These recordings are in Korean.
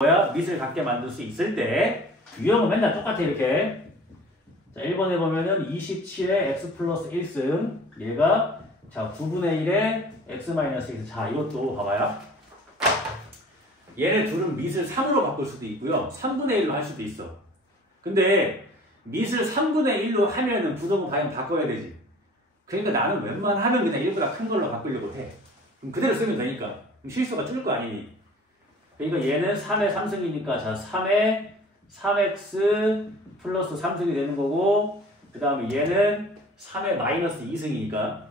뭐야? 밑을 갖게 만들 수 있을 때 유형은 맨날 똑같아 이렇게. 자, 1번에 보면은 27에 x 플러스 1승 얘가 자 9분의 1에 x 마이너스 1승. 자 이것도 봐봐요. 얘네 둘은 밑을 3으로 바꿀 수도 있고요. 3분의 1로 할 수도 있어. 근데 밑을 3분의 1로 하면은 부동은 방향 바꿔야 되지. 그러니까 나는 웬만하면 그냥 1보다 큰 걸로 바꾸려고 해. 그럼 그대로 쓰면 되니까. 그럼 실수가 줄 거 아니니. 그러니까 얘는 3의 3승이니까 자 3의 3x 플러스 3승이 되는 거고 그 다음에 얘는 3의 마이너스 2승이니까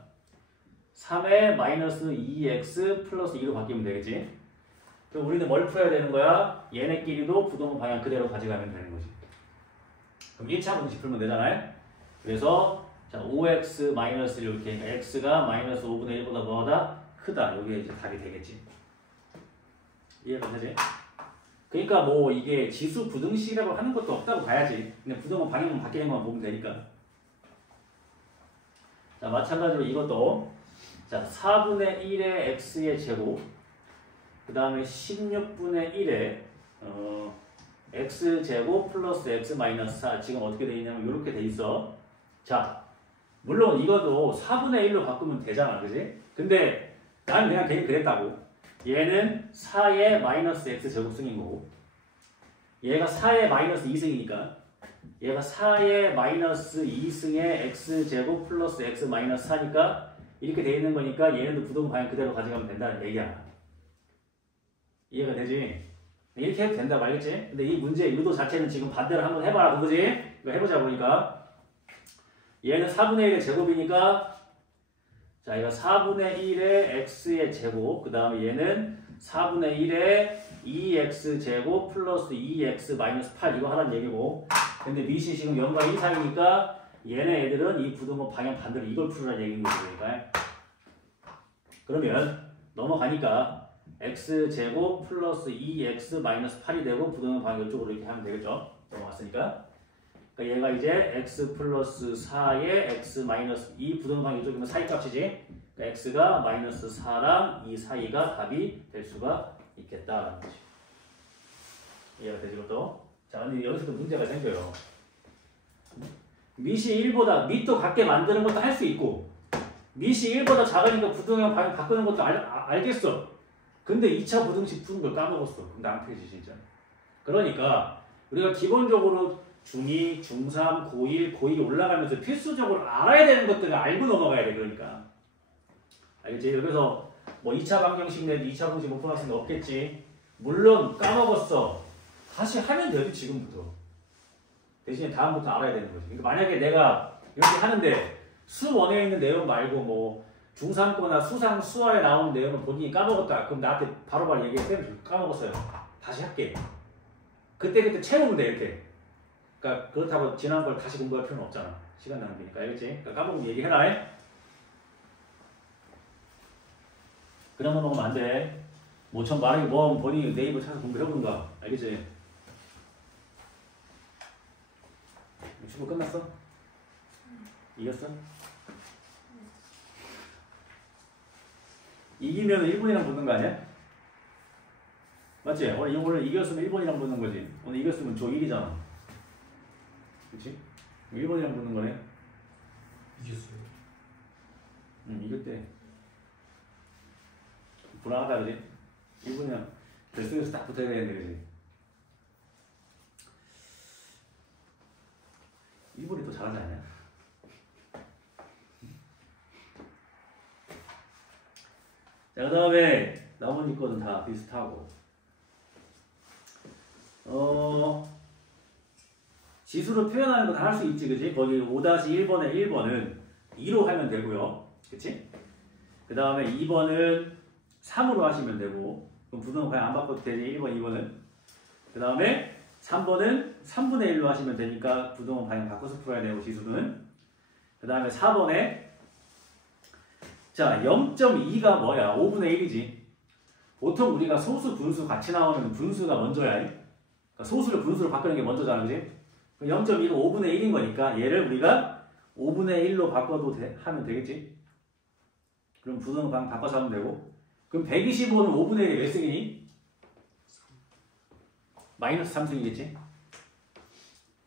3의 마이너스 2x 플러스 2로 바뀌면 되겠지. 그럼 우리는 뭘 풀어야 되는 거야? 얘네끼리도 부동은 방향 그대로 가져가면 되는 거지. 그럼 1차 분식 풀면 되잖아요. 그래서 자 5x 마이너스 이렇게 그러니까 x가 마이너스 5분의 1보다 뭐보다 크다. 이게 이제 답이 되겠지. 이해가 되지? 그러니까 뭐 이게 지수 부등식이라고 하는 것도 없다고 봐야지. 그냥 부등은 방향만 바뀌는 것만 보면 되니까. 자 마찬가지로 이것도 자 4분의 1의 x의 제곱 그 다음에 16분의 1의 x제곱 플러스 x 마이너스 4 지금 어떻게 돼 있냐면 이렇게 돼 있어. 자 물론 이것도 4분의 1로 바꾸면 되잖아 그지? 근데 나는 그냥 괜히 그랬다고. 얘는 4의 마이너스 x 제곱승인 거고 얘가 4의 마이너스 2승이니까 얘가 4의 마이너스 2승의 x제곱 플러스 x 마이너스 4니까 이렇게 돼 있는 거니까 얘네도 부동 방향 그대로 가져가면 된다는 얘기야. 이해가 되지? 이렇게 해도 된다고 알겠지? 근데 이 문제의 의도 자체는 지금 반대로 한번 해봐라 그거지? 이거 해보자 보니까 얘는 4분의 1의 제곱이니까 자, 얘가 4분의 1의 x의 제곱, 그 다음에 얘는 4분의 1의 2x제곱 플러스 2x 마이너스 8 이거 하라는 얘기고 근데 밑이 지금 0과 1 사이니까 얘네 애들은 이 부등호 방향 반대로 이걸 풀으라는 얘기인 거죠. 그러니까 그러면 넘어가니까 x제곱 플러스 2x 마이너스 8이 되고 부등호 방향 이쪽으로 이렇게 하면 되겠죠. 넘어갔으니까 그러니까 얘가 이제 x 플러스 4의 x 마이너스 2 부등방 이쪽이면 사이 값이지. 그러니까 x가 마이너스 4랑 2 사이가 답이 될 수가 있겠다라는 거지. 이해가 되지 이것도? 자 근데 여기서도 문제가 생겨요. 밑이 1보다 밑도 같게 만드는 것도 할 수 있고 밑이 1보다 작으니까 부등형 방향 바꾸는 것도 알겠어. 근데 2차 부등식 푸는 걸 까먹었어. 그럼 낭패지 진짜. 그러니까 우리가 기본적으로 중2, 중3, 고1, 고2 올라가면서 필수적으로 알아야 되는 것들을 알고 넘어가야 돼. 그러니까 알겠지? 그래서 뭐 2차 방정식 내도 2차 방정식 못 풀었으면 없겠지. 물론 까먹었어. 다시 하면 되지 지금부터. 대신에 다음부터 알아야 되는 거지. 그러니까 만약에 내가 이렇게 하는데 수1에 있는 내용 말고 뭐 중3 거나 수상, 수화에 나오는 내용을 본인이 까먹었다. 그럼 나한테 바로바로 얘기해. 쌤 까먹었어요. 다시 할게. 그때 채우면 돼 이렇게. 그러니까 그렇다고 지난 걸 다시 공부할 필요는 없잖아. 시간 낭비니까. 알겠지? 그러니까 까먹으면 얘기해라. 그냥 넘어가면 안 돼. 모처럼 말하기 뭐하면 본인이 네이버 찾아서 공부해보는가. 알겠지? 축구 끝났어? 이겼어? 이기면 1분이랑 붙는 거 아니야? 맞지? 오늘 이겼으면 1번이랑 붙는 거지. 오늘 이겼으면 조 1이잖아. 그치? 1번이랑 붙는 거네. 이겼어요. 응, 이겼대. 불안하다, 그지? 1번이랑 결승에서 딱 붙어야 되는데, 그지? 1번이 또 잘하지 않냐? 자, 그 다음에 나머지 거는 다 비슷하고 지수로 표현하는 거 다 할 수 있지, 그치? 거기 5-1번에 1번은 2로 하면 되고요. 그치? 그 다음에 2번은 3으로 하시면 되고, 그럼 부등호 방향 안 바꿔도 되지, 1번, 2번은. 그 다음에 3번은 3분의 1로 하시면 되니까 부등호 방향 바꿔서 풀어야 되고, 지수는. 그 다음에 4번에 자, 0.2가 뭐야? 5분의 1이지. 보통 우리가 소수, 분수 같이 나오면 분수가 먼저야. 그러니까 소수를 분수로 바꾸는 게 먼저잖아, 그지? 0.2가 5분의 1인 거니까 얘를 우리가 5분의 1로 바꿔도 하면 되겠지? 그럼 부등호 방향 바꿔서 하면 되고. 그럼 125는 5분의 1이 몇 승이니? 마이너스 3승이겠지?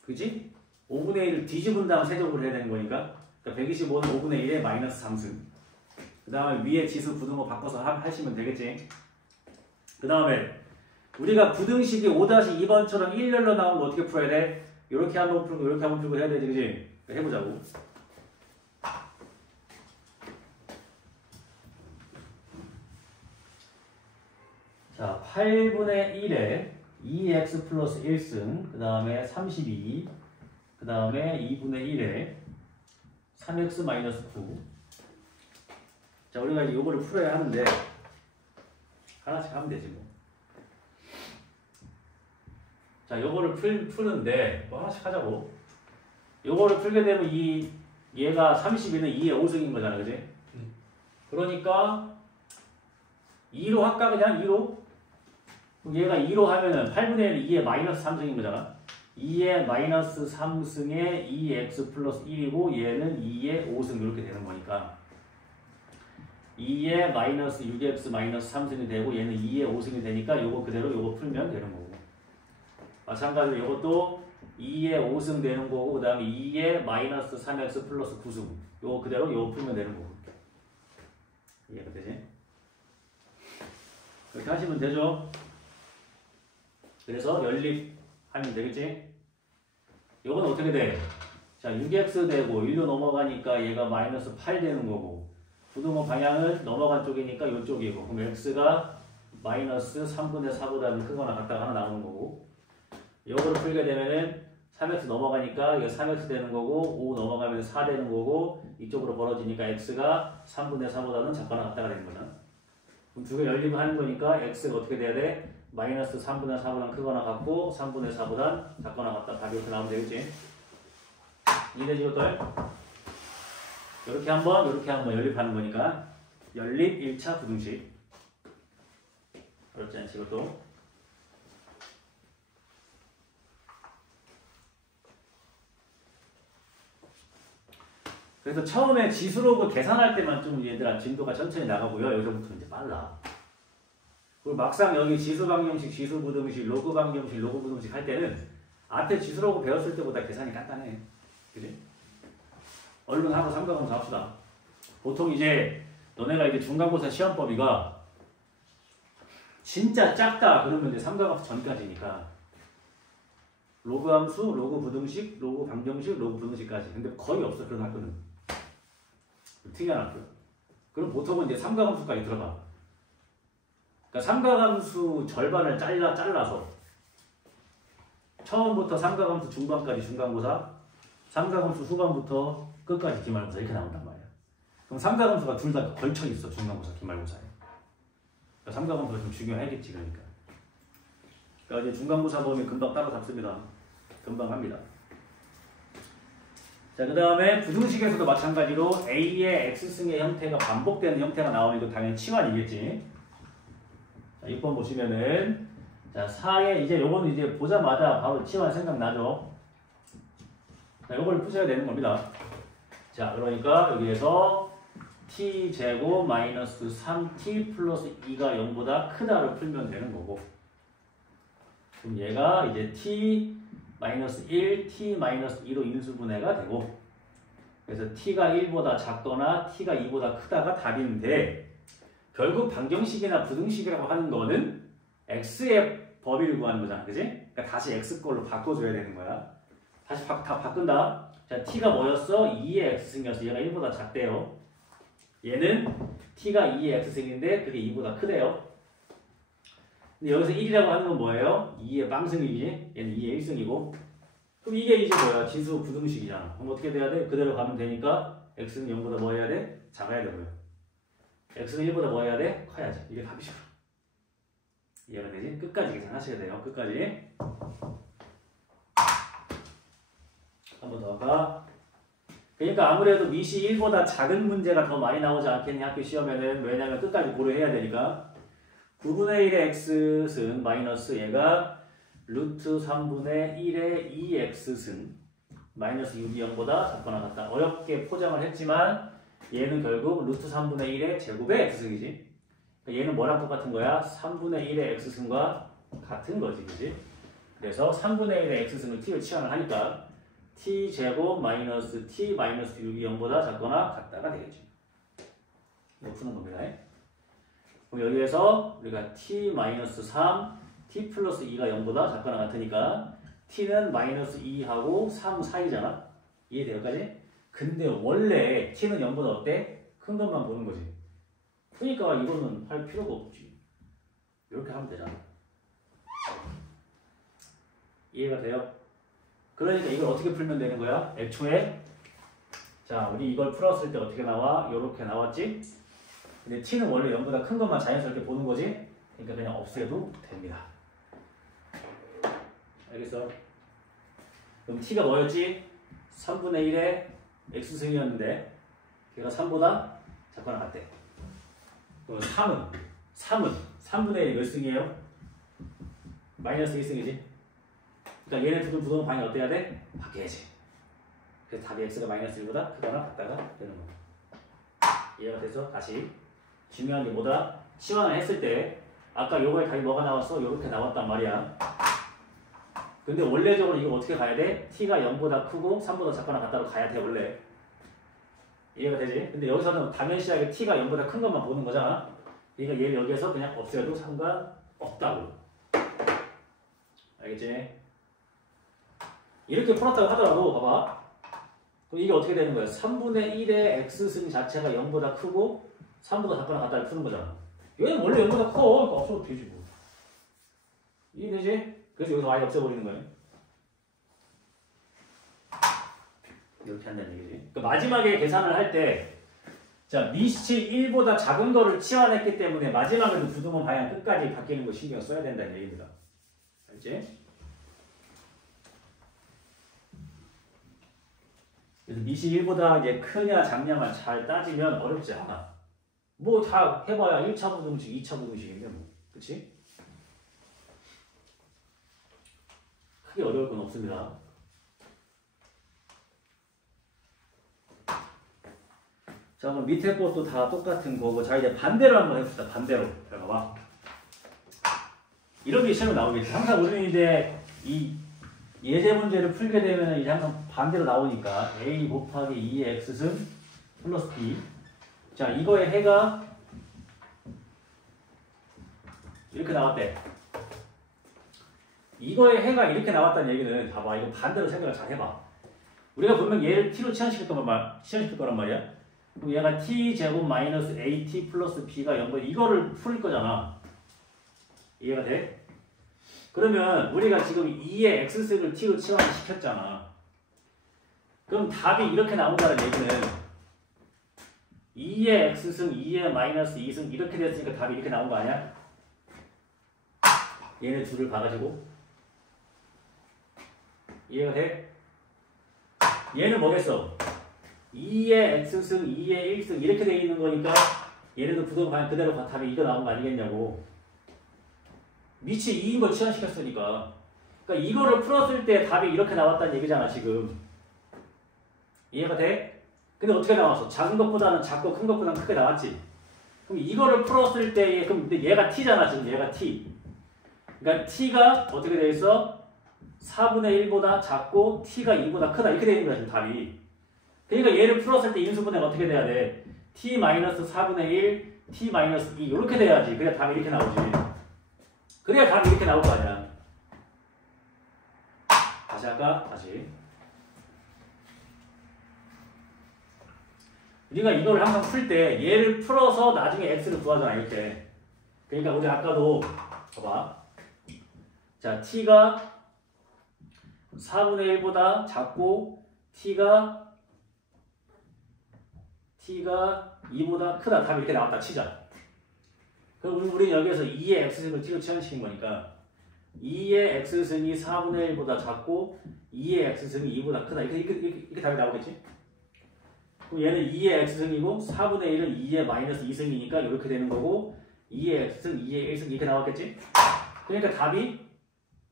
그지? 5분의 1을 뒤집은 다음 세제곱을 해야 되는 거니까 그러니까 125는 5분의 1에 마이너스 3승. 그 다음에 위에 지수 부등호 바꿔서 하시면 되겠지? 그 다음에 우리가 부등식이 5-2번처럼 일렬로 나오면 어떻게 풀어야 돼? 이렇게 한번 풀고 이렇게 한번 풀고 해야 되지, 그지? 해보자고. 자, 8분의 1에 2x 플러스 1승, 그 다음에 32, 그 다음에 2분의 1에 3x 마이너스 9. 자, 우리가 이제 요거를 풀어야 하는데 하나씩 하면 되지 뭐. 자, 요거를 푸는데 뭐 하나씩 하자고. 요거를 풀게 되면 얘가 32는 2의 5승인 거잖아, 그지? 그러니까 2로 할까 그냥 2로? 그럼 얘가 2로 하면은 8분의 1은 2의 마이너스 3승인 거잖아. 2의 마이너스 3승에 2x 플러스 1이고 얘는 2의 5승 이렇게 되는 거니까 2의 마이너스 6x 마이너스 3승이 되고 얘는 2의 5승이 되니까 요거 그대로 요거 풀면 되는 거고. 마찬가지로 이것도 2의 5승 되는 거고 그 다음에 2의 마이너스 3x 플러스 9승 요거 그대로 요거 풀면 되는 거고. 이해가 되지? 그렇게 하시면 되죠. 그래서 연립하면 되겠지? 요건 어떻게 돼? 자, 6x 되고 1로 넘어가니까 얘가 마이너스 8 되는 거고 부등호 방향은 넘어간 쪽이니까 이쪽이고 그럼 x가 마이너스 3분의 4보다는 크거나 같다가 하나 나오는 거고 요거를 풀게 되면은 3x 넘어가니까 이거 3x 되는 거고 5 넘어가면 4 되는 거고 이쪽으로 벌어지니까 x가 3분의 4보다는 작거나 같다가 되는 거잖아. 그럼 두 개 연립을 하는 거니까 x가 어떻게 돼야 돼? 마이너스 3분의 4보다 크거나 같고 3분의 4보다 작거나 같다. 답이 이렇게 나오면 되겠지? 이해되지 이것들? 이렇게 한번 연립하는 거니까 연립 1차 부등식. 어렵지 않지 이것도? 그래서 처음에 지수로그 계산할 때만 좀 얘들아 진도가 천천히 나가고요. 여기서부터 이제 빨라. 그리고 막상 여기 지수 방정식, 지수 부등식, 로그 방정식, 로그 부등식 할 때는 앞에 지수로그 배웠을 때보다 계산이 간단해. 그지? 얼른 하고 삼각함수 합시다. 보통 이제 너네가 이제 중간고사 시험범위가 진짜 작다 그러면 이제 삼각함수 전까지니까 로그 함수, 로그 부등식, 로그 방정식, 로그 부등식까지. 근데 거의 없어 그런 학교는. 특이한 학교. 그럼 보통은 이제 삼각함수까지 들어가. 그러니까 삼각함수 절반을 잘라서 처음부터 삼각함수 중반까지 중간고사, 삼각함수 후반부터 끝까지 기말고사 이렇게 나온단 말이야. 그럼 삼각함수가 둘 다 걸쳐 있어 중간고사, 기말고사에. 그러니까 삼각함수가 좀 중요하겠지 그러니까. 그러니까 이제 중간고사 보면 금방 따로 잡습니다. 금방 합니다. 자, 그 다음에 부등식에서도 마찬가지로 A의 X승의 형태가 반복되는 형태가 나오면 이거 당연히 치환이겠지. 자, 6번 보시면은 자, 4의 이제 요거는 이제 보자마자 바로 치환 생각나죠? 자, 요걸 푸셔야 되는 겁니다. 자, 그러니까 여기에서 t제곱 마이너스 3t 플러스 2가 0보다 크다를 풀면 되는 거고 그럼 얘가 이제 t 마이너스 1, t 마이너스 2로 인수분해가 되고 그래서 t가 1보다 작거나 t가 2보다 크다가 답인데 결국 방정식이나 부등식이라고 하는 거는 x의 범위를 구하는 거잖아, 그지? 그러니까 다시 x 걸로 바꿔줘야 되는 거야. 다시 다 바꾼다. 자, t가 뭐였어? 2의 x승이었어. 얘가 1보다 작대요. 얘는 t가 2의 x승인데 그게 2보다 크대요. 근데 여기서 1이라고 하는 건 뭐예요? 2의 빵승이지. 얘는 2의 1승이고. 그럼 이게 이제 뭐야? 지수 부등식이잖아. 그럼 어떻게 돼야 돼? 그대로 가면 되니까 x는 0보다 뭐 해야 돼? 작아야 되고요. x는 1보다 뭐 해야 돼? 커야지. 이게 답이죠. 이해가 되지? 끝까지 계산하셔야 돼요. 끝까지. 한 번 더 할까? 그러니까 아무래도 미시 1보다 작은 문제가 더 많이 나오지 않겠니? 학교 시험에는. 왜냐면 끝까지 고려해야 되니까. 9분의 1의 x승 마이너스 얘가 루트 3분의 1의 2x승 마이너스 6이 0보다 작거나 같다. 어렵게 포장을 했지만 얘는 결국 루트 3분의 1의 제곱의 x승이지. 그러니까 얘는 뭐랑 똑같은 거야? 3분의 1의 x승과 같은 거지. 그지? 그래서 3분의 1의 x승을 t를 치환을 하니까 t제곱 마이너스 t 마이너스 6이 0보다 작거나 같다가 되겠지. 이거 푸는 겁니다. 그럼 여기에서 우리가 t 마이너스 3, t 플러스 2가 0보다 작거나 같으니까 t는 마이너스 2하고 3 사이잖아. 이해돼요? 여기까지? 근데 원래 t는 0보다 어때? 큰 것만 보는 거지. 그러니까 이거는 할 필요가 없지. 이렇게 하면 되잖아. 이해가 돼요? 그러니까 이걸 어떻게 풀면 되는 거야? 애초에 자 우리 이걸 풀었을 때 어떻게 나와? 이렇게 나왔지? 근데 t는 원래 0보다 큰 것만 자연스럽게 보는 거지? 그러니까 그냥 없애도 됩니다. 알겠어? 그럼 t가 뭐였지? 3분의 1의 x승이었는데 걔가 3보다 작거나 같대. 그럼 3은 3분의 1이 몇 승이에요? 마이너스 1승이지? 그러니까 얘네 둘은 부동의 방향이 어때야 돼? 바뀌어야지. 그래서 답이 x가 마이너스 1보다 크거나 같다가 되는 거야. 이해가 돼서 다시 중요한 게 뭐다? 치환을 했을 때 아까 요거에 답이 뭐가 나왔어? 요렇게 나왔단 말이야. 근데 원래적으로 이거 어떻게 가야 돼? t가 0보다 크고 3보다 작거나 같다로 가야 돼 원래. 이해가 되지? 근데 여기서는 당연시하게 t가 0보다 큰 것만 보는 거잖아. 그러니까 얘를 여기에서 그냥 없애도 상관없다고. 알겠지? 이렇게 풀었다고 하더라도 봐봐. 그럼 이게 어떻게 되는 거야? 3분의 1의 x승 자체가 0보다 크고 3보다 작거나 같다를 푸는 거잖아. 얘는 원래 0보다 커. 그러니까 없어도 되지 뭐. 이해되지? 그래서 여기서 y 없애버리는 거예요. 이렇게 한다는 얘기지. 그러니까 마지막에 계산을 할 때 자, 미시 1보다 작은 거를 치환했기 때문에 마지막에도 부등호 방향 끝까지 바뀌는 거 신경 써야 된다는 얘기입니다. 알지? 그래서 미시 1보다 이제 크냐 작냐만 잘 따지면 어렵지 않아. 뭐 다 해봐야 1차 부등식, 2차 부등식인데 뭐. 그치? 크게 어려울 건 없습니다. 자, 그럼 밑에 것도 다 똑같은 거고, 자, 이제 반대로 한번 해봅시다. 반대로. 잘 봐봐. 이런 게 시험에 나오겠지. 항상 우리는 이제 이 예제 문제를 풀게 되면 이제 항상 반대로 나오니까 a 곱하기 2의 x승 플러스 b. 자, 이거의 해가 이렇게 나왔대. 이거의 해가 이렇게 나왔다는 얘기는 봐봐. 이거 반대로 생각을 잘 해봐. 우리가 분명 얘를 t로 치환시킬 거란 말이야. 그럼 얘가 t제곱 마이너스 at 플러스 b가 0번 이거를 풀 거잖아. 이해가 돼? 그러면 우리가 지금 2의 x승을 t로 치환시켰잖아. 그럼 답이 이렇게 나온다는 얘기는 2의 x승, 2의 마이너스 2승 이렇게 됐으니까 답이 이렇게 나온 거 아니야? 얘네 둘을 봐가지고 이해가 돼? 얘는 뭐겠어? 2의 x승, 2의 1승 이렇게 돼 있는 거니까 얘네도 부등호 방향 그대로 답이 이거 나온 거 아니겠냐고. 미치 2인 걸 치환시켰으니까. 그러니까 이거를 풀었을 때 답이 이렇게 나왔다는 얘기잖아 지금. 이해가 돼? 근데 어떻게 나왔어? 작은 것보다는 작고 큰 것보다는 크게 나왔지. 그럼 이거를 풀었을 때 그럼 근데 얘가 t잖아 지금 얘가 t. 그러니까 t가 어떻게 돼 있어? 4분의 1보다 작고 t가 2보다 크다 이렇게 돼 있는 거야 지금 답이. 그러니까 얘를 풀었을 때 인수분해가 어떻게 돼야 돼? t-4분의 1, t-2 이렇게 돼야지. 그래야 답이 이렇게 나오지. 그래야 답이 이렇게 나올 거 아니야. 다시 할까? 다시. 우리가 이걸 항상 풀 때 얘를 풀어서 나중에 x를 구하잖아 이렇게. 그러니까 우리 아까도 봐봐. 자, t가 4분의 1보다 작고 t가 2보다 크다. 답이 이렇게 나왔다 치자. 그럼 우리는 여기에서 2의 x승을 t로 치환시킨 거니까 2의 x승이 4분의 1보다 작고 2의 x승이 2보다 크다. 이렇게 답이 나오겠지? 그럼 얘는 2의 x승이고 4분의 1은 2의 마이너스 2승이니까 이렇게 되는 거고 2의 x승, 2의 1승 이렇게 나왔겠지? 그러니까 답이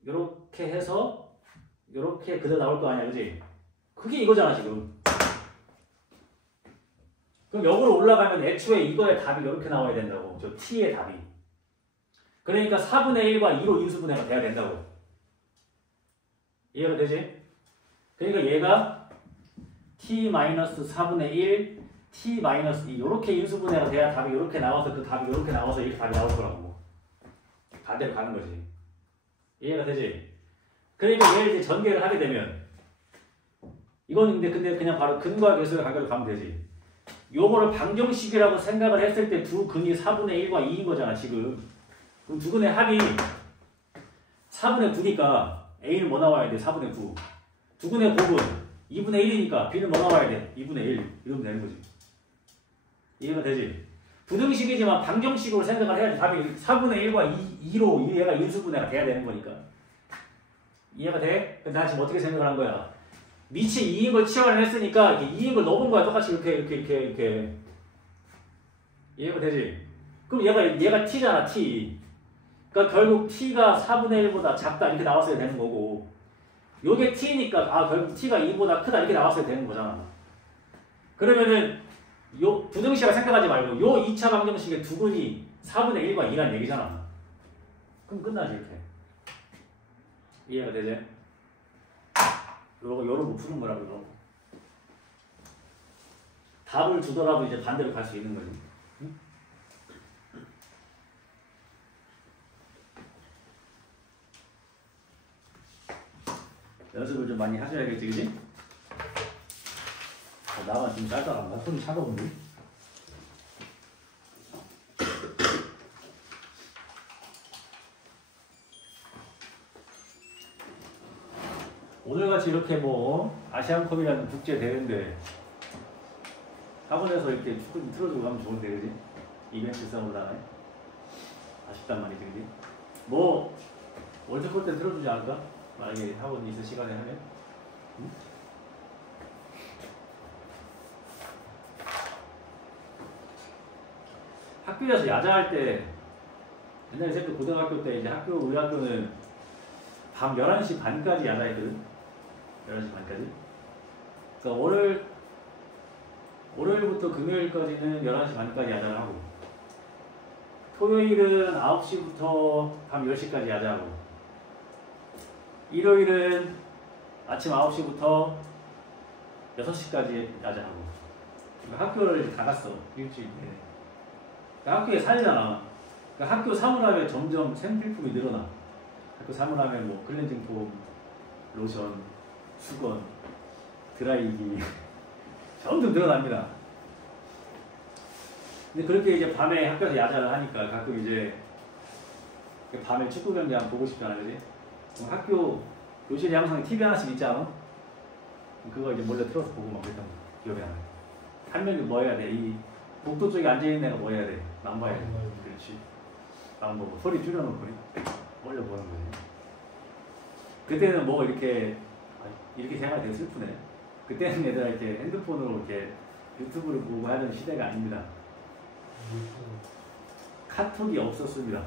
이렇게 해서 이렇게 그대로 나올 거 아니야, 그지? 그게 이거잖아 지금. 그럼 역으로 올라가면 애초에 이거의 답이 이렇게 나와야 된다고. 저 t의 답이. 그러니까 4분의 1과 2로 인수분해가 돼야 된다고. 이해가 되지? 그러니까 얘가 t-4분의 1, t-2 이렇게 인수분해가 돼야 답이 이렇게 나와서 그 답이 이렇게 나와서 이렇게 답이 나올 거라고. 반대로 가는 거지. 이해가 되지? 그러니까 얘를 이제 전개를 하게 되면 이거는 근데 그냥 바로 근과 계수의 관계로 가면 되지. 요거를 방정식이라고 생각을 했을 때 두 근이 4분의 1과 2인 거잖아 지금. 그럼 두 근의 합이 4분의 9니까 A는 뭐 나와야 돼? 4분의 9. 두 근의 곱은 2분의 1이니까 B는 뭐 나와야 돼? 2분의 1. 이러면 되는 거지. 이해가 되지? 부등식이지만 방정식으로 생각을 해야지 답이 4분의 1과 2로 얘가 인수분해가 돼야 되는 거니까. 이해가 돼? 근데 나 지금 어떻게 생각을 한 거야? 밑이 2인 걸 치환을 했으니까 이렇게 2인 걸 넣은 거야. 똑같이 이렇게. 이해가 되지? 그럼 얘가 t잖아, t. 그러니까 결국 t가 4분의 1보다 작다 이렇게 나왔어야 되는 거고 요게 t니까 결국 t가 2보다 크다 이렇게 나왔어야 되는 거잖아. 그러면은 요 부등식을 생각하지 말고 요 2차 방정식의 두 근이 4분의 1과 2라는 얘기잖아. 그럼 끝나지 이렇게. 이해가 되지? 요런 거 푸는 거라고 이거. 답을 주더라도 이제 반대로 갈 수 있는 거지. 응? 연습을 좀 많이 하셔야겠지, 그지? 나만 좀 짧다란가? 손이 차가운데? 오늘같이 이렇게 뭐 아시안컵이라는 국제 대회인데 학원에서 이렇게 축구 좀 틀어주고 가면 좋은데, 그지? 이벤트성으로 아쉽단 말이지, 그지? 뭐 월드컵 때 틀어주지 않을까? 만약에 학원이 있을 시간에 하면? 응? 학교에서 야자할 때 옛날에 제가 고등학교 때 이제 우리 학교는 밤 11시 반까지 야자했거든. 11시 반까지. 그러니까 월요일부터 금요일까지는 11시 반까지 야자를 하고 토요일은 9시부터 밤 10시까지 야자하고 일요일은 아침 9시부터 6시까지 야자하고 그러니까 학교를 다 갔어. 일주일 내내. 그러니까 학교에 살잖아. 그러니까 학교 사물함에 점점 생필품이 늘어나. 학교 사물함에 뭐 클렌징 폼, 로션, 수건, 드라이기 점점 늘어납니다. 근데 그렇게 이제 밤에 학교에서 야자를 하니까 가끔 이제 밤에 축구 경기 한번 보고 싶잖아, 그지? 그럼 학교 교실에 항상 TV 하나씩 있지 않아? 그거 이제 몰래 틀어서 보고 막 그랬던 거 기억이 안 나. 한 명이 뭐 해야 돼? 이 복도 쪽에 앉아있는 애가 뭐 해야 돼? 망 봐야 돼. 그렇지. 망 보고 소리 줄여놓고 몰래 보는 거지. 그때는 뭐 이렇게 생각이 되게 슬프네. 그때는 얘들아 이렇게 핸드폰으로 이렇게 유튜브를 보고 하던 시대가 아닙니다. 카톡이 없었습니다.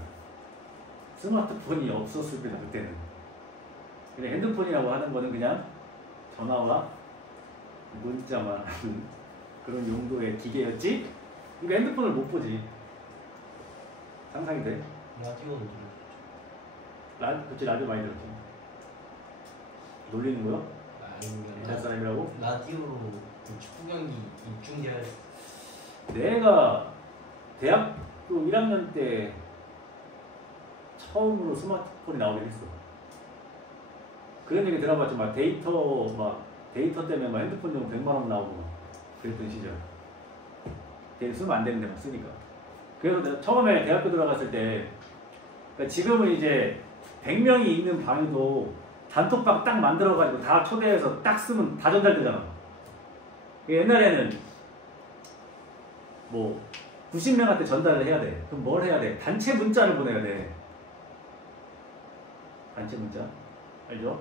스마트폰이 없었습니다. 그때는. 그냥 핸드폰이라고 하는 거는 그냥 전화와 문자만 하는 그런 용도의 기계였지. 그러니까 핸드폰을 못 보지. 상상이 돼? 라디오는 그치, 라디오 많이 들었지. 놀리는 거요? 아닙니다. 사람이라고? 라디오로 그 축구 경기 입중계할 내가 대학교 1학년 때 처음으로 스마트폰이 나오긴 했어. 그런 얘기 들어봤지. 데이터 때문에 막 핸드폰 용 100만 원 나오고 막 그랬던 시절. 쓰면 안 되는데 막 쓰니까. 그래서 내가 처음에 대학교 들어갔을 때, 그러니까 지금은 이제 100명이 있는 방에도 단톡방 딱 만들어가지고 다 초대해서 딱 쓰면 다 전달되잖아. 옛날에는 뭐 90명한테 전달을 해야 돼. 그럼 뭘 해야 돼? 단체 문자를 보내야 돼. 단체 문자. 알죠?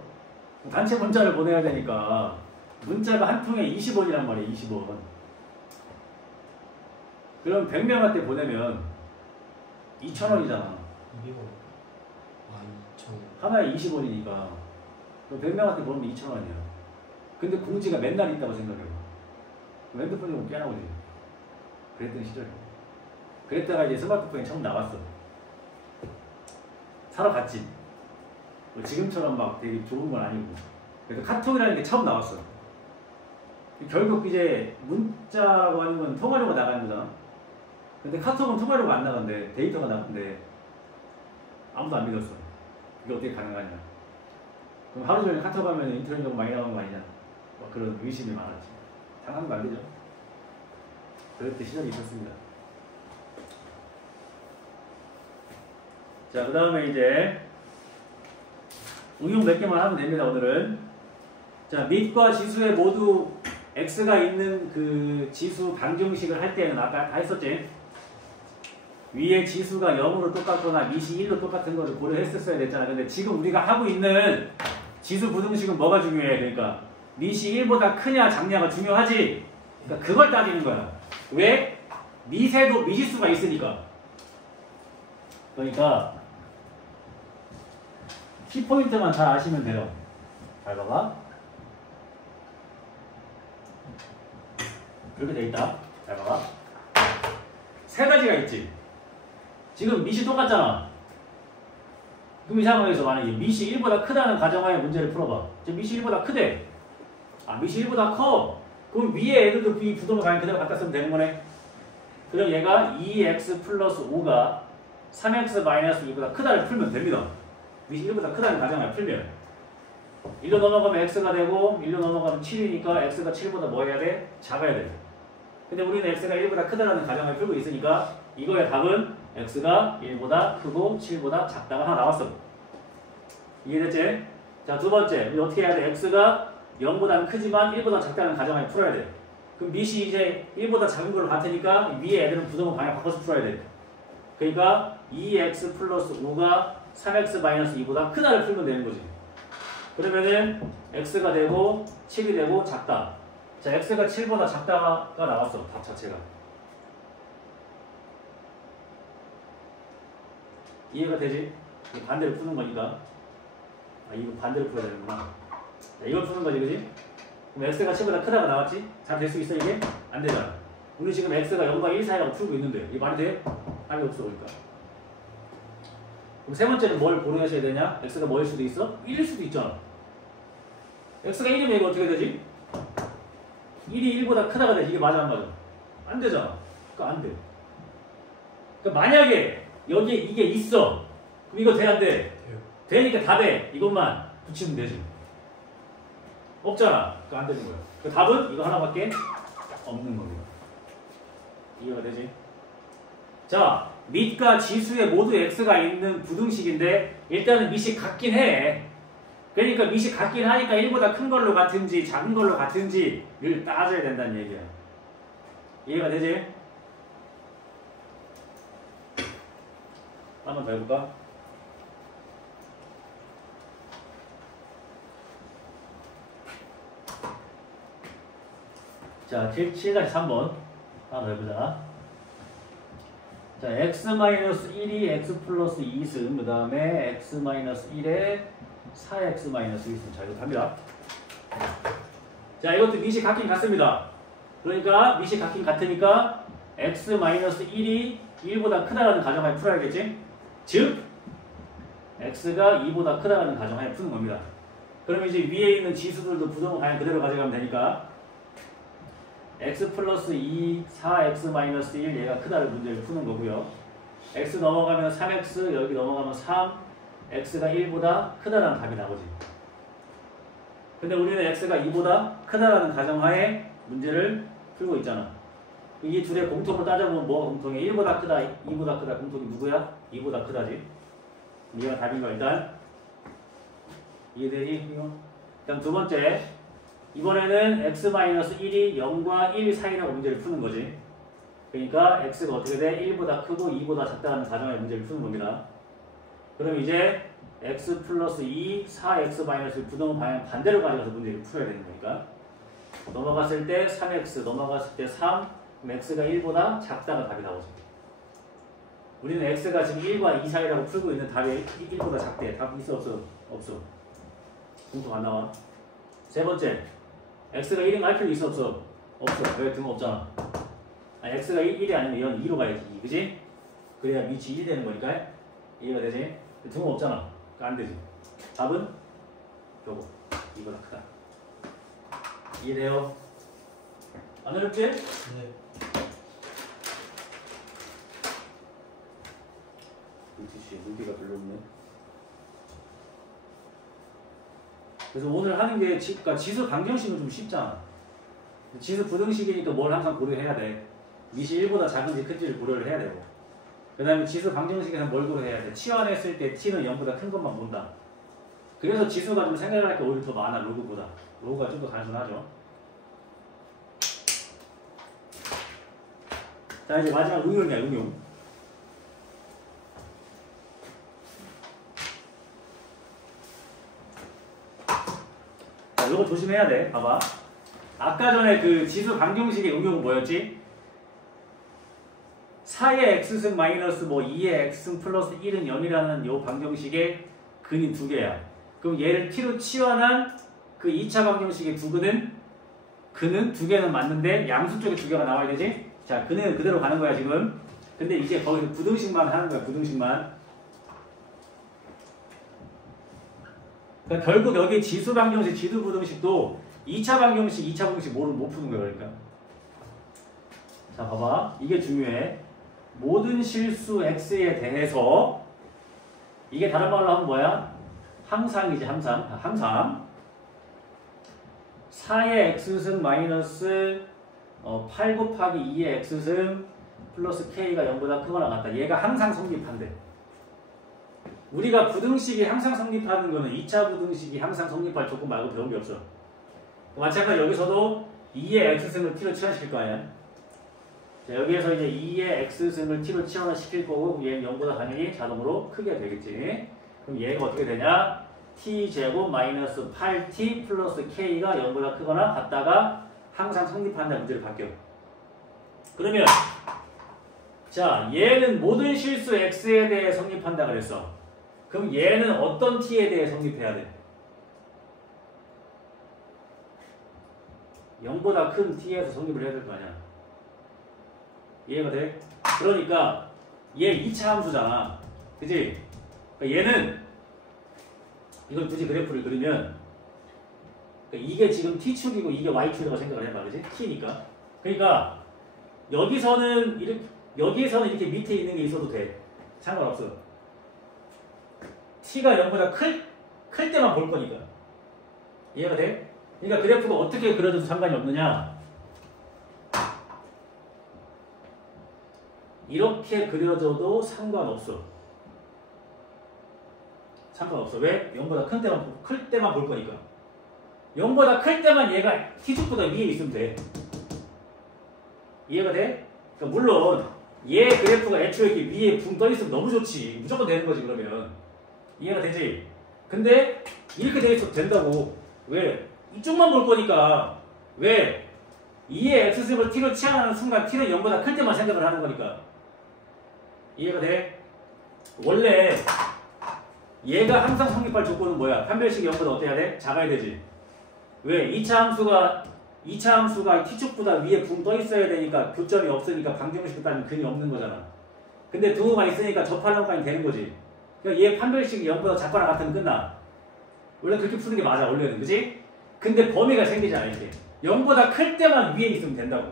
단체 문자를 보내야 되니까 문자가 한 통에 20원이란 말이야. 20원. 그럼 100명한테 보내면 2,000원이잖아. 200원. 2,000원. 하나에 20원이니까 100명한테 보내면 2,000원이야. 근데 공지가 맨날 있다고 생각해봐. 핸드폰이 못 깨나오지. 그랬던 시절이야. 그랬다가 이제 스마트폰이 처음 나왔어. 사러 갔지. 뭐 지금처럼 막 되게 좋은 건 아니고. 그래도 카톡이라는 게 처음 나왔어. 결국 이제 문자라고 하는 건 통화료가 나가는 거잖아. 근데 카톡은 통화료가 안 나간대. 데이터가 나간대. 아무도 안 믿었어. 이게 어떻게 가능하냐. 그럼 하루 종일 카톡 하면 인터넷 많이 나오는 거 아니냐. 막 그런 의심이 많았지. 당하면 안 되죠. 그럴 때 시절이 있었습니다. 자, 그 다음에 이제 응용 몇 개만 하면 됩니다, 오늘은. 자, 밑과 지수에 모두 x가 있는 그 지수 방정식을 할 때는 아까 다 했었지? 위에 지수가 0으로 똑같거나 밑이 1로 똑같은 거를 고려했었어야 됐잖아. 근데 지금 우리가 하고 있는 지수 부등식은 뭐가 중요해? 그러니까 밑이 1보다 크냐 작냐가 중요하지? 그러니까 그걸 따지는 거야. 왜? 밑에도 미지수가 있으니까. 그러니까 키포인트만 잘 아시면 돼요. 잘 봐봐. 이렇게 돼 있다. 잘 봐봐. 세 가지가 있지. 지금 밑이 똑같잖아. 그럼 이 상황에서 만약에 밑이 1보다 크다는 가정하에 문제를 풀어봐. 지금 밑이 1보다 크대. 아, 밑이 1보다 커. 그럼 위에 애들도 이 부동을 그냥 그대로 갖다 쓰면 되는 거네. 그럼 얘가 2x 플러스 5가 3x 마이너스 2보다 크다를 풀면 됩니다. 밑이 1보다 크다는 가정하에 풀면 1로 넘어가면 x가 되고 1로 넘어가면 7이니까 x가 7보다 뭐 해야 돼? 작아야 돼. 근데 우리는 x가 1보다 크다라는 가정을 풀고 있으니까 이거의 답은 x가 1보다 크고 7보다 작다가 하나 나왔어. 이해됐지? 자, 두 번째 우리 어떻게 해야 돼? x가 0보다는 크지만 1보다 작다는 가정을 풀어야 돼. 그럼 밑이 이제 1보다 작은 걸로 같으니까 위에 애들은 부동을 방향 바꿔서 풀어야 돼. 그러니까 2x 플러스 5가 3x 마이너스 2보다 크다를 풀면 되는 거지. 그러면은 x가 되고 7이 되고 작다. 자, x가 7보다 작다가 나왔어. 답 자체가. 이해가 되지? 반대로 푸는 거니까. 아, 이거 반대로 풀어야 되는구나. 자, 이걸 푸는 거지, 그지? 그럼 x가 7보다 크다가 나왔지? 잘 될 수 있어, 이게? 안 되잖아. 우리 지금 x가 0과 1 사이라고 풀고 있는데 이게 말이 돼? 답이 없어, 그러니까. 그럼 세 번째는 뭘 고려하셔야 되냐? x가 뭐일 수도 있어? 1일 수도 있잖아. x가 1이면 이거 어떻게 되지? 1이 1보다 크다가 되지. 이게 맞아 안 맞아? 안 되잖아. 그러니까 안 돼. 그러니까 만약에 여기에 이게 있어. 그럼 이거 돼 안 돼? 돼요. 되니까 답에 이것만 붙이면 되지. 없잖아. 그러니까 안 되는 거야. 그 답은 이거 하나밖에 없는 겁니다. 이해가 되지? 자, 밑과 지수에 모두 x가 있는 부등식인데 일단은 밑이 같긴 해. 그러니까 밑이 같긴 하니까 1보다 큰 걸로 같은지 작은 걸로 같은지를 따져야 된다는 얘기야. 이해가 되지? 한번 더 해볼까? 자, 7-3번 하나 더 해보자. 자, x-1이 x 플러스 2승, 그 다음에 x-1에 4x-2승. 자, 이거 답니다. 자, 이것도 밑이 같긴 같습니다. 그러니까 밑이 같긴 같으니까 x-1이 1보다 크다라는 가정하에 풀어야겠지? 즉, x가 2보다 크다라는 가정하에 푸는 겁니다. 그럼 이제 위에 있는 지수들도 부동을 그냥 그대로 가져가면 되니까 x 플러스 2, 4x 마이너스 1 얘가 크다를 문제를 푸는 거고요. x 넘어가면 3x, 여기 넘어가면 3, x가 1보다 크다라는 답이 나오지. 근데 우리는 x가 2보다 크다라는 가정하에 문제를 풀고 있잖아. 이 둘의 공통을 따져보면 뭐가 공통해? 1보다 크다, 2보다 크다. 공통이 누구야? 2보다 크다지. 얘가 답인 거야, 일단. 이해되니? 그다음 두 번째. 이번에는 x-1이 0과 1 사이라고 문제를 푸는 거지. 그러니까 x가 어떻게 돼? 1보다 크고 2보다 작다는 가정의 문제를 푸는 겁니다. 그럼 이제 x 플러스 2, 4x-1 부동은 방향 반대로 가져가서 문제를 풀어야 되는 거니까. 넘어갔을 때 3x, 넘어갔을 때 3, 그럼 x가 1보다 작다가 답이 나오죠. 우리는 x가 지금 1과 2 사이라고 풀고 있는 답이 1보다 작대. 답 있어 없어? 없어. 공통 안 나와. 세 번째, x가 1인 할 필요 있어 없어? 없어. 왜? 등 없잖아. 아니, x가 1이 아니면 얘는 2로 가야지. 그지? 그래야 밑이 1이 되는 거니까. 이해가 되지? 등 없잖아. 그러니까 안 되지. 답은 요거. 이거다 크다. 이해돼요? 안 어렵지? 네. 물기가 별로 없네. 그래서 오늘 하는 게 그러니까 지수 방정식은 좀 쉽잖아. 지수 부등식이니까 뭘 항상 고려해야 돼. 밑이 1보다 작은지 큰지를 고려를 해야 되고. 그 다음에 지수 방정식에서는 뭘 고려해야 돼? 치환했을 때 t는 0보다 큰 것만 본다. 그래서 지수가 좀 생각을 할 게 오히려 더 많아, 로그보다. 로그가 좀 더 단순하죠. 자, 이제 마지막 응용이야, 응용. 자, 이거 조심해야 돼. 봐봐. 아까 전에 그 지수 방정식의 응용은 뭐였지? 4의 x승 마이너스 뭐 2의 x승 플러스 1은 0이라는 요 방정식의 근이 두 개야. 그럼 얘를 t로 치환한 그 2차 방정식의 두 근은 두 개는 맞는데 양수 쪽에 두 개가 나와야 되지? 자, 근은 그대로 가는 거야 지금. 근데 이제 거기서 부등식만 하는 거야, 부등식만. 그러니까 결국 여기 지수 방정식, 지수 부등식도 2차 방정식, 2차 방정식 뭐를 못 푸는 거야, 그러니까. 자, 봐봐. 이게 중요해. 모든 실수 x에 대해서 이게 다른 말로 하면 뭐야? 항상이지, 항상. 항상 4의 x승 마이너스 8 곱하기 2의 x승 플러스 k가 0보다 크거나 같다. 얘가 항상 성립한대. 우리가 부등식이 항상 성립하는 거는 2차 부등식이 항상 성립할 조건 말고 배운 게 없어. 마찬가지로 여기서도 2의 x승을 t로 치환시킬 거 아니야? 자, 여기에서 이제 2의 x승을 t로 치환시킬 거고 얘는 0보다 당연히 자동으로 크게 되겠지. 그럼 얘가 어떻게 되냐? t제곱 마이너스 8t 플러스 k가 0보다 크거나 같다가 항상 성립한다는 문제를 바뀌어. 그러면 자, 얘는 모든 실수 x에 대해 성립한다 그랬어. 그럼 얘는 어떤 t에 대해 성립해야 돼? 0보다 큰 t에서 성립을 해야 될 거 아니야. 이해가 돼? 그러니까 얘 2차 함수잖아. 그치? 그러니까 얘는 이걸 굳이 그래프를 그리면 그러니까 이게 지금 t축이고 이게 y축이라고 생각을 해봐. 그치? t니까. 그러니까 여기서는 이렇게 밑에 있는 게 있어도 돼. 상관없어. t가 0보다 클 때만 볼 거니까. 이해가 돼? 그러니까 그래프가 어떻게 그려져도 상관이 없느냐? 이렇게 그려져도 상관없어. 상관없어. 왜? 0보다 클 때만 볼 거니까. 0보다 클 때만 얘가 t축보다 위에 있으면 돼. 이해가 돼? 그러니까 물론 얘 그래프가 애초에 이렇게 위에 붕 떠 있으면 너무 좋지. 무조건 되는 거지 그러면. 이해가 되지? 근데 이렇게 돼 있어도 된다고. 왜? 이쪽만 볼 거니까. 왜? 2의 x승을 t로 치환하는 순간 t는 0보다 클 때만 생각을 하는 거니까. 이해가 돼? 원래 얘가 항상 성립할 조건은 뭐야? 판별식이 0보다 어때야 돼? 작아야 되지. 왜? 2차 함수가 t축보다 위에 붕 떠 있어야 되니까 교점이 없으니까 방정식을 따지면 근이 없는 거잖아. 근데 등호가 있으니까 접하려고까지 되는 거지. 그러니까 얘 판별식이 0보다 작거나 같으면 끝나. 원래 그렇게 푸는 게 맞아, 원래는. 그지? 근데 범위가 생기잖아, 이렇게. 0보다 클 때만 위에 있으면 된다고.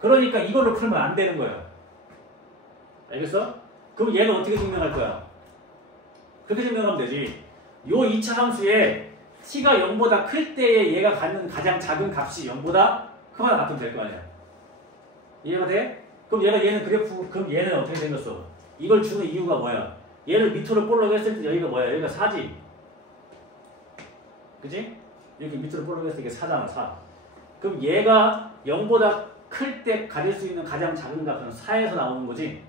그러니까 이걸로 풀면 안 되는 거야. 알겠어? 그럼 얘는 어떻게 증명할 거야? 그렇게 증명하면 되지. 요 2차 함수에 t가 0보다 클 때에 얘가 갖는 가장 작은 값이 0보다 크거나 같으면 될 거 아니야. 이해가 돼? 그럼 얘는 그래프, 그럼 얘는 어떻게 생겼어? 이걸 주는 이유가 뭐야? 얘를 밑으로 볼록 했을 때 여기가 뭐야? 여기가 4지. 그지? 이렇게 밑으로 볼록 했을 때 이게 4잖아, 4. 그럼 얘가 0보다 클 때 가질 수 있는 가장 작은 값은 4에서 나오는 거지?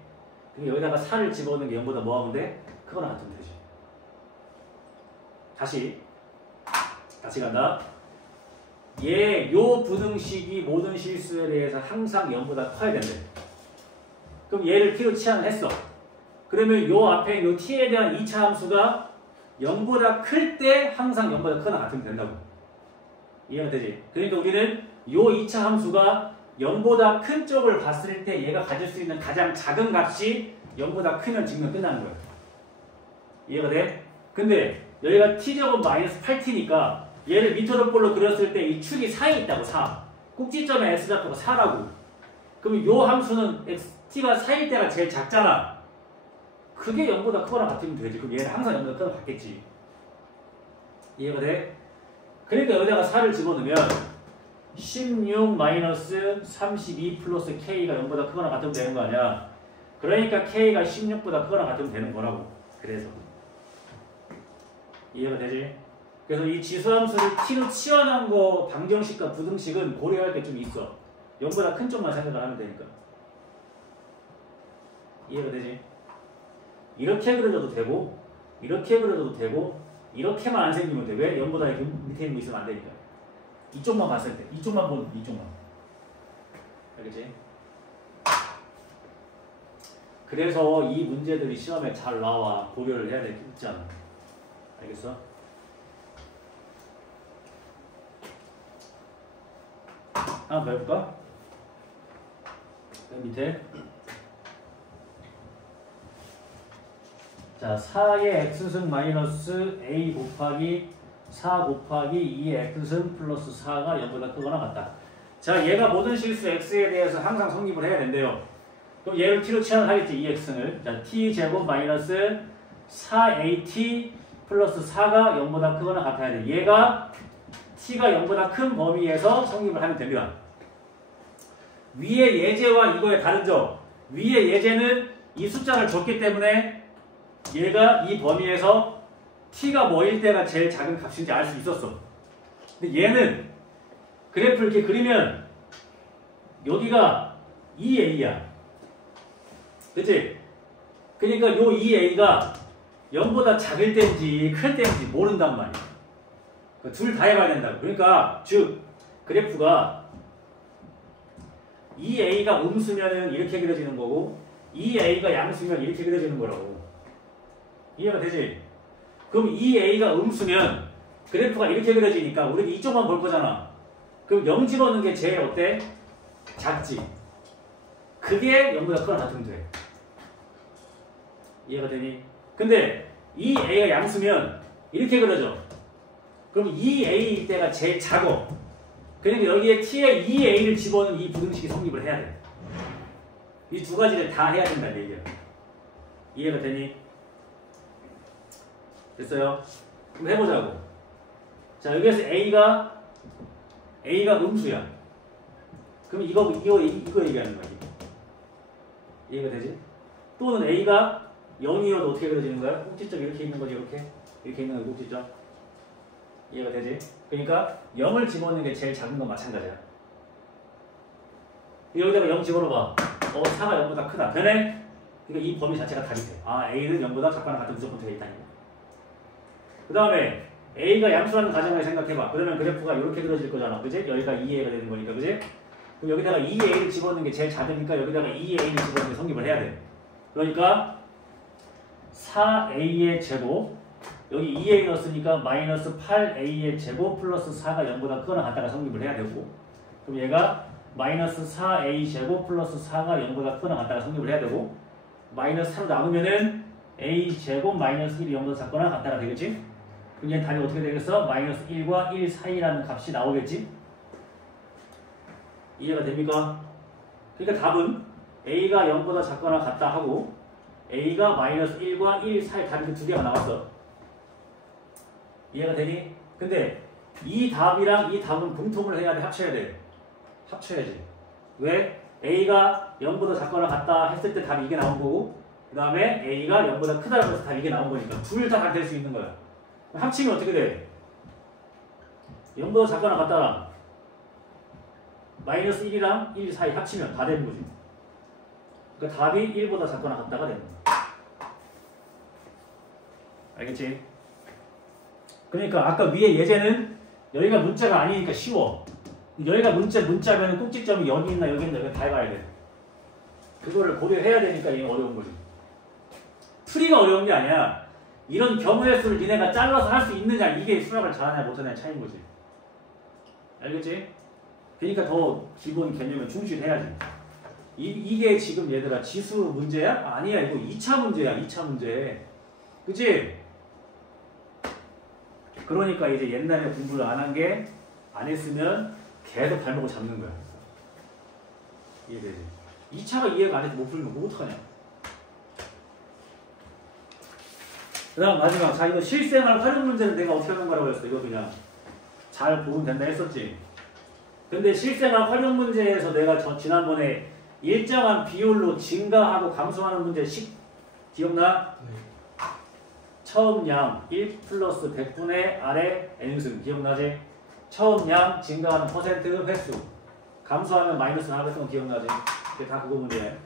그럼 여기다가 4를 집어넣는 게 0보다 뭐 하면 돼? 크거나 같으면 되지. 다시 간다. 요 부등식이 모든 실수에 대해서 항상 0보다 커야 된대. 그럼 얘를 t로 치환을 했어. 그러면 요 앞에 요 t에 대한 2차 함수가 0보다 클 때 항상 0보다 크거나 같으면 된다고. 이해가 되지? 그러니까 우리는 요 2차 함수가 0보다 큰 쪽을 봤을 때 얘가 가질 수 있는 가장 작은 값이 0보다 크면 증명 끝나는 거야. 이해가 돼? 근데 여기가 t제곱 마이너스 8t니까 얘를 미터로 볼로 그렸을 때 이 축이 4에 있다고 4. 꼭지점의 x좌표가 4라고. 그럼 요 함수는 t가 4일 때가 제일 작잖아. 그게 0보다 크거나 같으면 되지. 그럼 얘는 항상 0보다 크거나 같겠지. 이해가 돼? 그러니까 여기다가 4를 집어넣으면 16 마이너스 32 플러스 k가 0보다 크거나 같으면 되는 거 아니야. 그러니까 k가 16보다 크거나 같으면 되는 거라고. 그래서 이해가 되지? 그래서 이 지수함수를 t로 치환한 거 방정식과 부등식은 고려할 게 좀 있어. 0보다 큰 쪽만 생각을 하면 되니까. 이해가 되지? 이렇게 그려줘도 되고 이렇게 그려줘도 되고 이렇게만 안 생기면 돼. 왜? 0보다 이렇게 밑에 있는 거 있으면 안 되니까. 이쪽만 봤을 때. 이쪽만 보는 이쪽만. 알겠지? 그래서 이 문제들이 시험에 잘 나와. 고려를 해야 될 게 있잖아. 알겠어? 하나 더 해볼까? 맨 밑에. 자, 4의 x승 마이너스 a 곱하기 4 곱하기 2의 x승 플러스 4가 0보다 크거나 같다. 자, 얘가 모든 실수 x에 대해서 항상 성립을 해야 된대요. 그럼 얘를 t로 치환하겠지, 2x승을. 자, t제곱 마이너스 4at 플러스 4가 0보다 크거나 같아야 돼. 얘가 t가 0보다 큰 범위에서 성립을 하면 됩니다. 위의 예제와 이거의 다른 점. 위의 예제는 이 숫자를 줬기 때문에 얘가 이 범위에서 t가 뭐일 때가 제일 작은 값인지 알 수 있었어. 근데 얘는 그래프를 이렇게 그리면 여기가 2a야. 그치? 그러니까 요 2a가 0보다 작을 때인지 클 때인지 모른단 말이야. 둘 다 해봐야 된다고. 그러니까 즉 그래프가 2a가 음수면은 이렇게 그려지는 거고 2a가 양수면 이렇게 그려지는 거라고. 이해가 되지? 그럼 2a가 음수면 그래프가 이렇게 그려지니까 우리는 이쪽만 볼 거잖아. 그럼 0 집어넣는 게 제일 어때? 작지. 그게 0보다 크거나 같으면 돼. 이해가 되니? 근데 2a가 양수면 이렇게 그려져. 그럼 2a일 때가 제일 작어. 그러니까 여기에 t에 2a를 집어넣은 이 부등식이 성립을 해야 돼. 이 두 가지를 다 해야 된다는 얘기야. 이해가 되니? 됐어요? 그럼 해보자고. 자, 여기에서 a가 음수야. 그럼 이거 얘기하는 거야. 이해가 되지? 또는 a가 0이어도 어떻게 그려지는 거야? 꼭지점 이렇게 있는 거지, 이렇게 있는 거 꼭지점. 이해가 되지? 그러니까 0을 집어넣는 게 제일 작은 건 마찬가지야. 여기다가 0 집어넣어봐. 4가 0보다 크다. 되네? 그러니까 이 범위 자체가 답이 돼. 아, a는 0보다 작거나 같은 무조건 되어 있다니까. 그 다음에 a가 양수라는 가정을 생각해봐. 그러면 그래프가 이렇게 그려질 거잖아. 그지? 여기가 2a가 되는 거니까, 그지? 그럼 여기다가 2a를 집어넣는 게 제일 작으니까 여기다가 2a를 집어넣는 게 성립을 해야 돼. 그러니까 4a의 제곱, 여기 2a 넣었으니까 마이너스 8a의 제곱 플러스 4가 0보다 크거나 같다가 성립을 해야 되고, 그럼 얘가 마이너스 4a 제곱 플러스 4가 0보다 크거나 같다가 성립을 해야 되고, 마이너스 4로 나누면은 a 제곱 마이너스 1이 0보다 작거나 같다가 되겠지? 그럼 얘는 답이 어떻게 되겠어? 마이너스 1과 1 사이라는 값이 나오겠지? 이해가 됩니까? 그러니까 답은 a가 0보다 작거나 같다 하고 a가 마이너스 1과 1 사이 답이 두 개가 나왔어. 이해가 되니? 근데 이 답이랑 이 답은 분통을 해야 돼? 합쳐야 돼? 합쳐야지. 왜? a가 0보다 작거나 같다 했을 때 답이 이게 나온 거고, 그 다음에 a가 0보다 크다라고 해서 답이 이게 나온 거니까 둘 다 될 수 있는 거야. 합치면 어떻게 돼? 0보다 작거나 같다랑 마이너스 1이랑 1 사이 합치면 다 되는 거지. 그러니까 답이 1보다 작거나 같다가 되는 거야. 알겠지? 그러니까 아까 위에 예제는 여기가 문자가 아니니까 쉬워. 여기가 문자면 꼭지점이 여기 있나 여기 있나 여기 다 해봐야 돼. 그거를 고려해야 되니까 이게 어려운 거지. 풀이가 어려운 게 아니야. 이런 경우의 수를 니네가 잘라서 할 수 있느냐, 이게 수학을 잘하냐 못하냐의 차이인 거지. 알겠지? 그러니까 더 기본 개념에 충실해야지. 이게 지금 얘들아 지수 문제야? 아니야, 이거 2차 문제야. 2차 문제. 그치? 그러니까 이제 옛날에 공부를 안 한 게 안 했으면 계속 발목을 잡는 거야. 이해되지? 2차가 이해가 안 해서 못 풀면 뭐 어떡하냐. 그 다음 마지막. 자, 이거 실생활 활용 문제는 내가 어떻게 하는 거라고 했어. 이거 그냥 잘 보면 된다 했었지. 근데 실생활 활용 문제에서 내가 지난번에 일정한 비율로 증가하고 감소하는 문제 기억나? 네. 처음 양 1 플러스 100분의 R의 N승 기억나지? 처음 양 증가하는 퍼센트 횟수 감소하면 마이너스 하겠던 거 기억나지? 그게 다 그거 문제.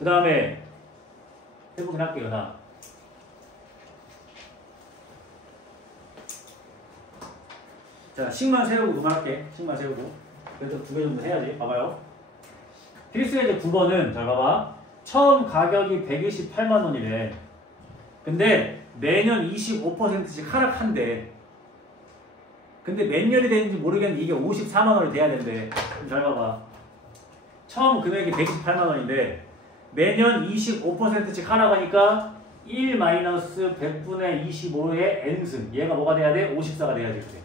그 다음에 해보긴 할게요. 나 자, 식만 세우고 그만할게. 식만 세우고 그래서 2개 정도 해야지. 봐봐요. 필수 예제 9번은 잘 봐봐. 처음 가격이 128만 원이래. 근데 매년 25%씩 하락한대. 근데 몇 년이 되는지 모르겠는데 이게 54만 원이 돼야 된대. 잘 봐봐. 처음 금액이 128만 원인데 매년 25%씩 하락하니까 1-100분의 25의 n승. 얘가 뭐가 돼야 돼? 54가 돼야지. 그래.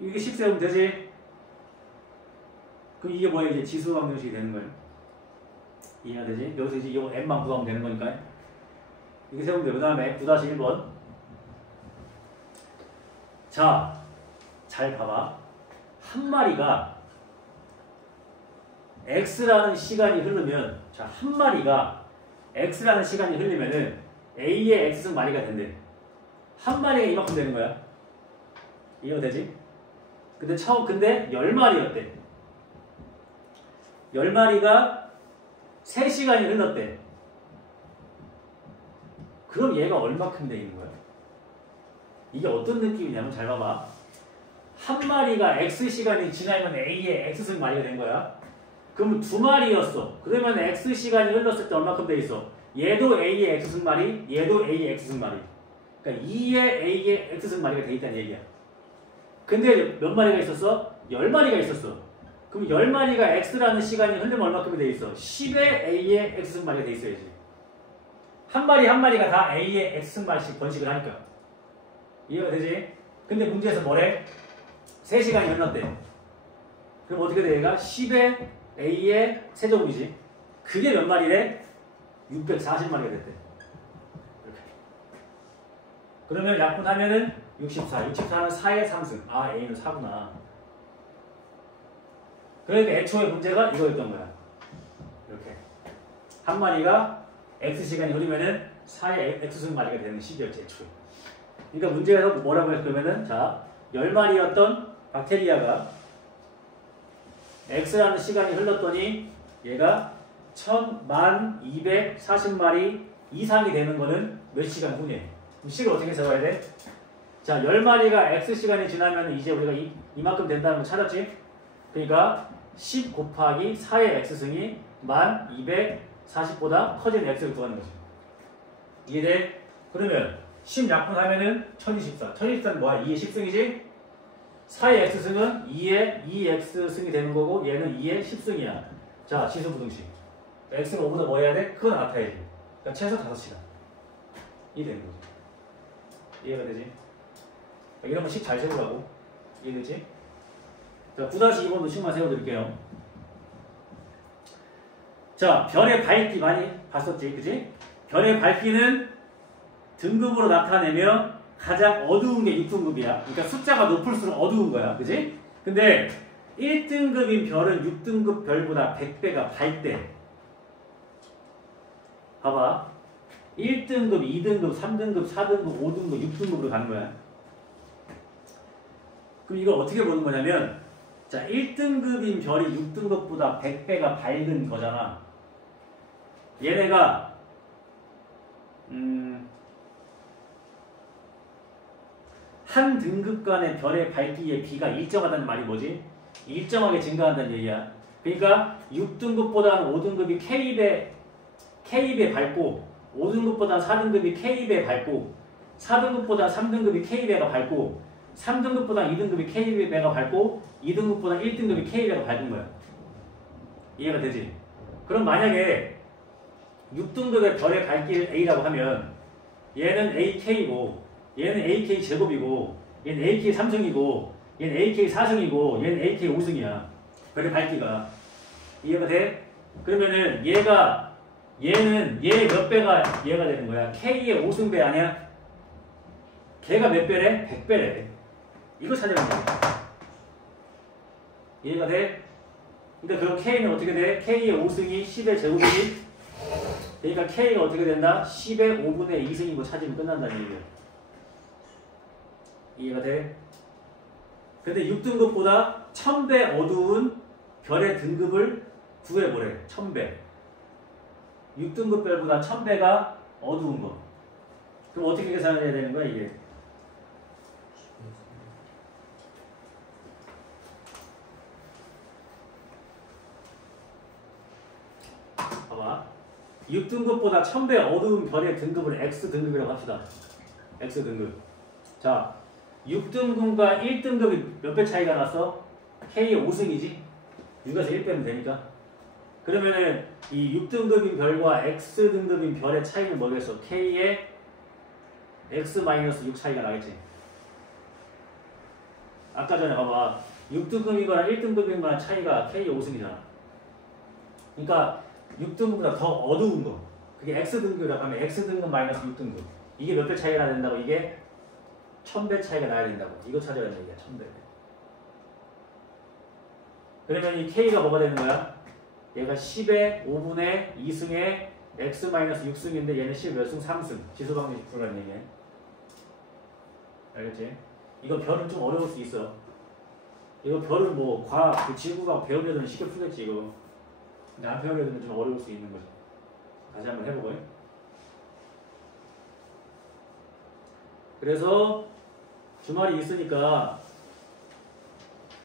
이게 10 세우면 되지? 그럼 이게 뭐야? 이제 지수 방정식이 되는 거예요. 이해가 되지? 여기서 이제 이거 n만 구하면 되는 거니까. 이게 세우면 돼. 그 다음에 9-1번. 자, 잘 봐봐. 한 마리가 x라는 시간이 흐르면, 자, 한 마리가 x라는 시간이 흐르면은 a의 x승 마리가 된대. 한 마리가 이만큼 되는 거야. 이해가 되지? 근데 10마리였대. 10마리가 3시간이 흘렀대. 그럼 얘가 얼마큼 돼 있는 거야? 이게 어떤 느낌이냐면 잘 봐봐. 한 마리가 x시간이 지나면 a의 x승 마리가 된 거야. 그럼 2마리였어. 그러면 x시간이 흘렀을 때 얼마큼 돼 있어? 얘도 a의 x승 마리, 얘도 a의 x승 마리. 그러니까 2의 a의 x승 마리가 돼 있다는 얘기야. 근데 몇 마리가 있었어? 10마리가 있었어. 그럼 10마리가 x라는 시간이 흐르면 얼마큼 돼 있어? 10의 a의 x승 마리가 돼 있어야지. 한 마리 한 마리가 다 a의 x승 마리씩 번식을 하니까. 이해가 되지? 근데 문제에서 뭐래? 3시간이 흘렀대. 그럼 어떻게 돼? 얘가 10의 a의 세제곱이지. 그게 몇 마리래? 640마리가 됐대. 이렇게. 그러면 약분하면은 64. 64는 4의 3승. 아, a는 4구나. 그러니까 애초에 문제가 이거였던 거야. 이렇게. 한 마리가 x시간이 흐르면은 4의 x승 마리가 되는 시기였지, 애초에. 그러니까 문제에서 뭐라고 했어? 그러면은, 자, 10마리였던 박테리아가 x라는 시간이 흘렀더니 얘가 1240마리 이상이 되는 거는 몇 시간 후에? 그럼 식을 어떻게 써야 돼? 자, 10마리가 x시간이 지나면 이제 우리가 이만큼 된다는 거 찾았지? 그러니까 10 곱하기 4의 x승이 1240보다 커진 x를 구하는 거지. 이해돼? 그러면 10 약분하면은 1024. 1024는 뭐야? 2의 10승이지? 4의 x승은 2의 2x승이 되는 거고 얘는 2의 10승이야. 자, 지수부등식. x가 5보다 뭐 해야 돼? 크거나 같아야지. 그러니까 최소 5시간. 이 되는 거지. 이해가 되지? 이런 거 식 잘 세우라고. 이해되지? 자, 9-2번도 식만 세워드릴게요. 자, 별의 밝기 많이 봤었지, 그지? 별의 밝기는 등급으로 나타내면 가장 어두운 게 6등급이야. 그러니까 숫자가 높을수록 어두운 거야, 그지? 근데 1등급인 별은 6등급 별보다 100배가 밝대. 봐봐. 1등급, 2등급, 3등급, 4등급, 5등급, 6등급으로 가는 거야. 그럼 이걸 어떻게 보는 거냐면, 자, 1등급인 별이 6등급보다 100배가 밝은 거잖아. 얘네가 한 등급 간의 별의 밝기의 비가 일정하다는 말이 뭐지? 일정하게 증가한다는 얘기야. 그러니까 6등급보다는 5등급이 K배 밝고 5등급보다는 4등급이 K배 밝고 4등급보다는 3등급이 K배가 밝고 3등급보다는 2등급이 K배가 밝고 2등급보다는 1등급이 K배가 밝은 거야. 이해가 되지? 그럼 만약에 6등급의 별의 밝기를 A라고 하면 얘는 AK고 얘는 AK 제곱이고 얘는 AK 3승이고 얘는 AK 4승이고 얘는 AK 5승이야. 별의 밝기가. 이해가 돼? 그러면은 얘는 얘 몇 배가 얘가 되는 거야? K의 5승배 아니야? 걔가 몇 배래? 100배래. 이거 찾아야 돼. 이해가 돼? 그러니까 그 K는 어떻게 돼? K의 5승이 10의 제곱이지? 그러니까 K가 어떻게 된다? 10의 5분의 2승이고 찾으면 끝난다는 얘기야. 이해가 돼? 근데 6등급보다 1000배 어두운 별의 등급을 구해보래. 1000배. 6등급 별보다 1000배가 어두운 거. 그럼 어떻게 계산해야 되는 거야, 이게? 봐봐. 6등급보다 1000배 어두운 별의 등급을 X등급이라고 합시다. X등급. 자, 6등급과 1등급이 몇 배 차이가 났어? K의 5승이지? 6에서 1 빼면 되니까. 그러면은 이 6등급인 별과 X등급인 별의 차이는 뭐겠어? K의 X-6 차이가 나겠지? 아까 전에 봐봐. 6등급이거나 1등급이거나 차이가 K의 5승이잖아. 그러니까 6등급보다 더 어두운 거. 그게 X등급이라고 하면 X등급 마이너스 6등급. 이게 몇 배 차이가 나야 된다고? 이게 1000배 차이가 나야 된다고. 이거 찾아야 된다. 이게 1000배. 그러면 이 K가 뭐가 되는 거야? 얘가 10의 5분의 2승의 X-6승인데 얘는 10의 몇 승? 3승. 지수방정식 풀라는 얘기야. 알겠지? 이거 별은 좀 어려울 수 있어. 이거 별은 뭐 과학, 그 지구과학 배운 애들은 쉽게 풀겠지 이거. 근데 안 배운 애들은 좀 어려울 수 있는 거지. 다시 한번 해보고요. 그래서 주말이 있으니까